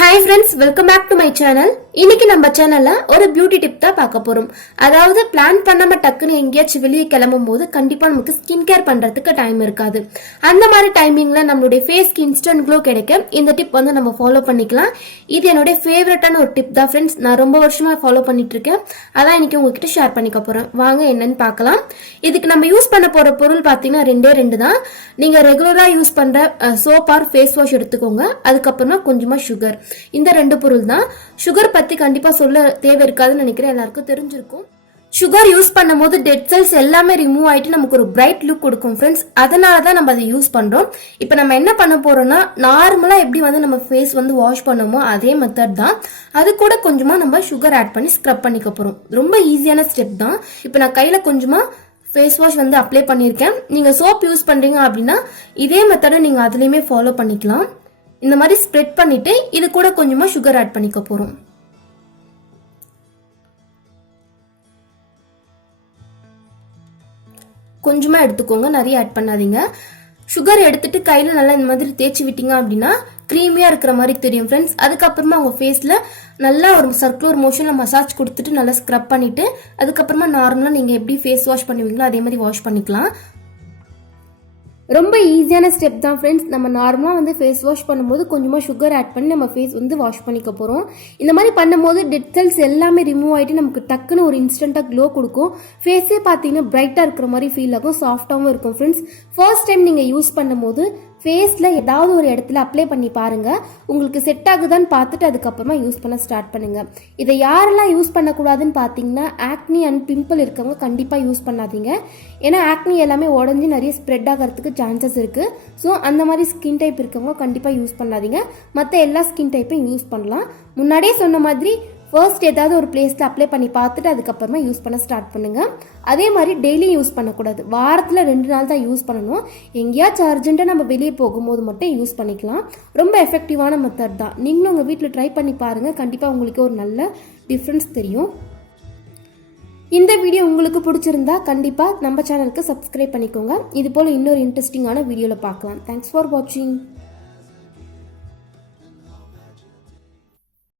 Hi friends, welcome back to my channel. இன்னைக்கு நம்ம சேனல்ல ஒரு பியூட்டி டிப் தான் பார்க்க போறோம். அதாவது பிளான் பண்ணாம டக்குன்னு எங்கேயாச்சும் வெளியே கிளம்பும்போது கண்டிப்பா நமக்கு ஸ்கின் கேர் பண்றதுக்கு டைம் இருக்காது. அந்த மாதிரி டைமிங்ல நம்மளுடைய ஃபேஸ்க்கு இன்ஸ்டன்ட் க்ளோ கிடைக்க இந்த டிப் வந்து நம்ம ஃபாலோ பண்ணிக்கலாம். இது என்னோட ஃபேவரட்டான ஒரு டிப் தான் ஃப்ரெண்ட்ஸ். நான் ரொம்ப வருஷமா ஃபாலோ பண்ணிட்டு இருக்கேன். அதான் இன்னைக்கு உங்ககிட்ட ஷேர் பண்ணிக்க போறேன். வாங்க என்னன்னு பார்க்கலாம். இதுக்கு நம்ம யூஸ் பண்ண போற பொருள் பாத்தீங்கன்னா ரெண்டு தான். நீங்க ரெகுலரா யூஸ் பண்ற சோப் ஆர் ஃபேஸ் வாஷ் எடுத்துக்கோங்க. அதுக்கப்புறமா கொஞ்சமா சுகர். இந்த ரெண்டு பொருள் தான். சுகர் பத்தி கண்டிப்பா சொல்ல தேவை இருக்காதுன்னு நினைக்கிறேன், எல்லாருக்கும் தெரிஞ்சிருக்கும். சுகர் யூஸ் பண்ணும்போது டெட் செல்ஸ் எல்லாமே ரிமூவ் ஆயிட்டு நமக்கு ஒரு பிரைட் லுக் கொடுக்கும் ஃப்ரெண்ட்ஸ். அதனாலதான் நம்ம அதை யூஸ் பண்றோம். இப்ப நம்ம என்ன பண்ண போறோம்னா, நார்மலா எப்படி வந்து நம்ம ஃபேஸ் வந்து வாஷ் பண்ணுமோ அதே மெத்தட் தான். அது கூட கொஞ்சமா நம்ம சுகர் ஆட் பண்ணி ஸ்க்ரப் பண்ணிக்க போறோம். ரொம்ப ஈஸியான ஸ்டெப் தான். இப்ப நான் கையில கொஞ்சமா ஃபேஸ் வாஷ் வந்து அப்ளை பண்ணியிருக்கேன். நீங்க சோப் யூஸ் பண்றீங்க அப்படின்னா இதே மெத்தடை நீங்க அதுலயுமே ஃபாலோ பண்ணிக்கலாம். இந்த மாதிரி ஸ்ப்ரெட் பண்ணிட்டு இது கூட கொஞ்சமா சுகர் ஆட் பண்ணிக்க போறோம். கொஞ்சமா எடுத்துக்கோங்க, நிறைய ஆட் பண்ணாதீங்க. சுகர் எடுத்துட்டு கையில நல்லா இந்த மாதிரி தேய்ச்சி விட்டீங்க அப்படின்னா கிரீமியா இருக்கிற மாதிரி தெரியும் ஃப்ரெண்ட்ஸ். அதுக்கப்புறமா உங்க ஃபேஸ்ல நல்லா ஒரு சர்க்குலர் மோஷன்ல மசாஜ் கொடுத்துட்டு நல்லா ஸ்க்ரப் பண்ணிட்டு அதுக்கப்புறமா நார்மலா நீங்க எப்படி ஃபேஸ் வாஷ் பண்ணுவீங்களோ அதே மாதிரி வாஷ் பண்ணிக்கலாம். ரொம்ப ஈஸியான ஸ்டெப் தான் ஃப்ரெண்ட்ஸ். நம்ம நார்மலாக வந்து ஃபேஸ் வாஷ் பண்ணும்போது கொஞ்சமாக சுகர் ஆட் பண்ணி நம்ம ஃபேஸ் வந்து வாஷ் பண்ணிக்க போகிறோம். இந்த மாதிரி பண்ணும்போது டெட் செல்ஸ் எல்லாமே ரிமூவ் ஆகிட்டு நமக்கு டக்குன்னு ஒரு இன்ஸ்டண்ட்டாக க்ளோ கொடுக்கும். ஃபேஸே பார்த்தீங்கன்னா பிரைட்டாக இருக்கிற மாதிரி ஃபீல் ஆகும், சாஃப்டாகவும் இருக்கும் ஃப்ரெண்ட்ஸ். ஃபர்ஸ்ட் டைம் நீங்கள் யூஸ் பண்ணும்போது ஃபேஸில் ஏதாவது ஒரு இடத்துல அப்ளை பண்ணி பாருங்க. உங்களுக்கு செட் ஆகுதான்னு பார்த்துட்டு அதுக்கப்புறமா யூஸ் பண்ண ஸ்டார்ட் பண்ணுங்க. இதை யாரெல்லாம் யூஸ் பண்ணக்கூடாதுன்னு பார்த்தீங்கன்னா, ஆக்னி அண்ட் பிம்பிள் இருக்கவங்க கண்டிப்பாக யூஸ் பண்ணாதீங்க. ஏன்னா ஆக்னி எல்லாமே உடஞ்சி நிறைய ஸ்ப்ரெட் ஆகிறதுக்கு சான்சஸ் இருக்கு. ஸோ அந்த மாதிரி ஸ்கின் டைப் இருக்கவங்க கண்டிப்பாக யூஸ் பண்ணாதீங்க. மற்ற எல்லா ஸ்கின் டைப்பையும் யூஸ் பண்ணலாம். முன்னாடியே சொன்ன மாதிரி ஃபர்ஸ்ட் ஏதாவது ஒரு பிளேஸ்ல அப்ளை பண்ணி பார்த்துட்டு அதுக்கப்புறமா யூஸ் பண்ண ஸ்டார்ட் பண்ணுங்க. அதே மாதிரி டெய்லியும் யூஸ் பண்ணக்கூடாது. வாரத்தில் 2 நாள் தான் யூஸ் பண்ணணும். எங்கேயாச்சும் அர்ஜென்ட்டாக நம்ம வெளியே போகும்போது மட்டும் யூஸ் பண்ணிக்கலாம். ரொம்ப எஃபெக்டிவான மெத்தட் தான். நீங்களும் உங்கள் வீட்டில் ட்ரை பண்ணி பாருங்க. கண்டிப்பாக உங்களுக்கு ஒரு நல்ல டிஃப்ரென்ஸ் தெரியும். இந்த வீடியோ உங்களுக்கு பிடிச்சிருந்தா கண்டிப்பாக நம்ம சேனலுக்கு சப்ஸ்கிரைப் பண்ணிக்கோங்க. இது போல் இன்னொரு இன்ட்ரெஸ்டிங்கான வீடியோவில் பார்க்கலாம். தேங்க்ஸ் ஃபார் வாட்சிங்.